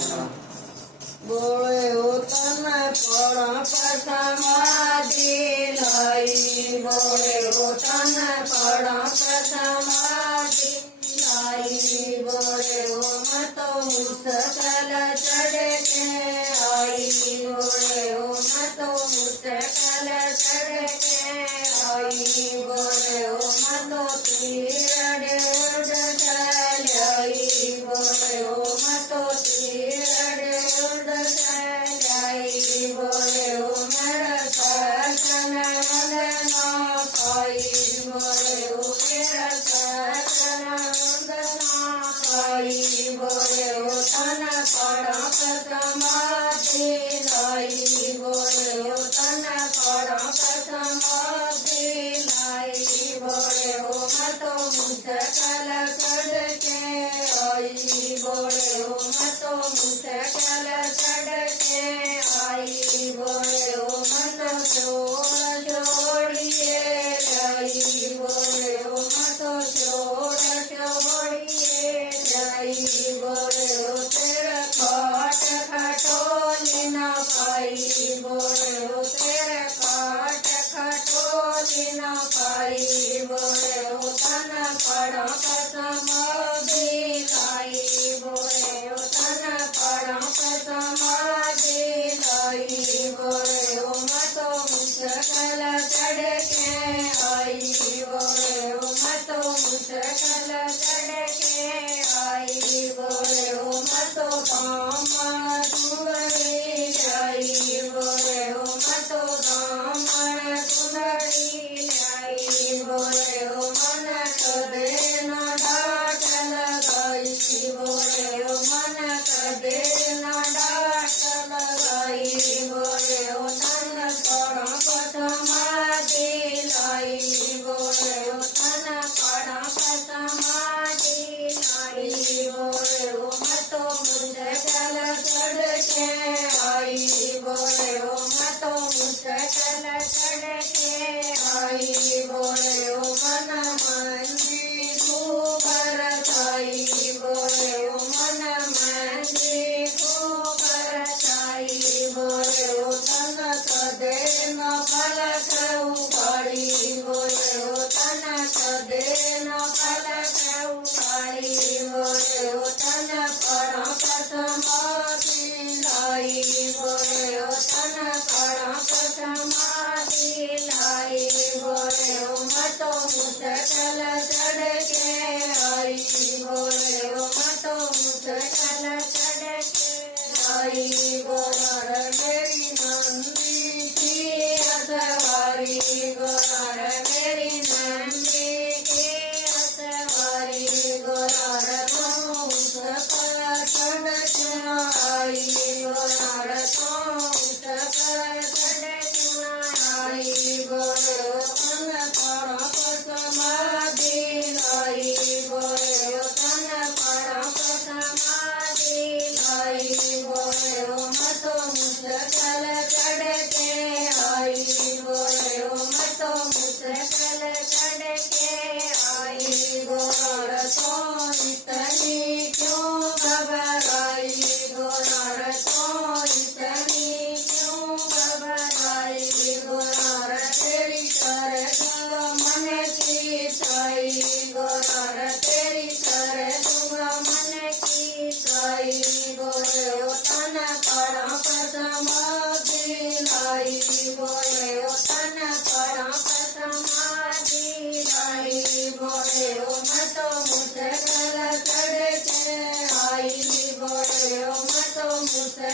બોલે તને પડ સમાધિ લઈ બોલે તને પડ સમાધિ લઈ બોલે મતો મુસ્કલ ચડે કે આઈ બોલે મતો મુસ્કલ ચડે કે આઈ બોલે મતો તીરડે ઉડઈ બોલે મતો તીરડે ઉડઈ બોલે મારા સસન વંદના પાઈ બોલે તેરા સસન વંદના પાઈ બોલે તન પડ સમાધિ લઈ બોલે તન પડ સમાધિ લઈ બોલે મતો મુસ્કલ ચડે કે આઈ બોલે મતો મુસ્કલ ચડે કે આઈ બોલે મતો છોડ છોડીએ લઈ બોલે મતો છોડ છોડીએ લઈ બોલે તેરા ખાટ ખટોલી ના પાઈ બોલે તેરા ખાટ ખટોલી ના પાઈ બોલે તન પડ સમાધિ લઈ બોલે તન પડ સમાધિ લઈ બોલે મતો મુસ્કલ ચડે કે આઈ બોલે મતો મુસ્કલ ચડે કે આઈ બોલે મતો બ્રાહ્મણ સુંદરી જઈ બોલે મતો બ્રાહ્મણ સુંદરી જઈ બોલે મન કદે ન ડાટલ ગઈ બોલે મન કદે ન ડાટલ ગઈ બોલે તન પડ સમાધિ લઈ બોલે તન પડ સમાધિ લઈ બોલે મતો મુસ્કલ ચડે કે આઈ બોલે મતો મુસ્કલ ચડે કે આઈ બોલે મન મંજી ખૂબ રસાઈ બોલે મન મંજી ખૂબ રસાઈ બોલે તન કદે ન ફલક ઉપાડી બોલે તન કદે ન ફલક ઉપાડી બોલે તન પડ સમાધિ લઈ બોલે તન પડ સમાધિ લઈ બોલે મતો મુસ્કલ ચડે કે આઈ બોલે મતો મુસ્કલ ચડે કે આઈ બોલ મેરી નંદી કી અસવારી ગોર મેરી નંદી કી અસવારી ગોર મુસ્કલ ચડે કે આઈ ગોર મુસ્કલ ચડે કે આઈ બોલે તન પડ સમાધિ લઈ બોલે તન પડ સમાધિ લઈ બોલે મતો મુસ્કલ ચડે કે આઈ બોલે મતો મુસ્કલ ચડે કે આઈ ગોર તો ઇતની ક્યું ઘબરાઈ ગોર તો ઇતની ક્યું ઘબરાઈ ગોર તેરી કરે સંગ મને કી થઈ ગોર તેરી કરે સંગ મને કી થઈ બોલે તન પડ સમાધિ લઈ બોલે તન પડ સમાધિ લઈ બોલે મતો મુસ્કલ ચડે કે આઈ બોલે મતો મુસ્કલ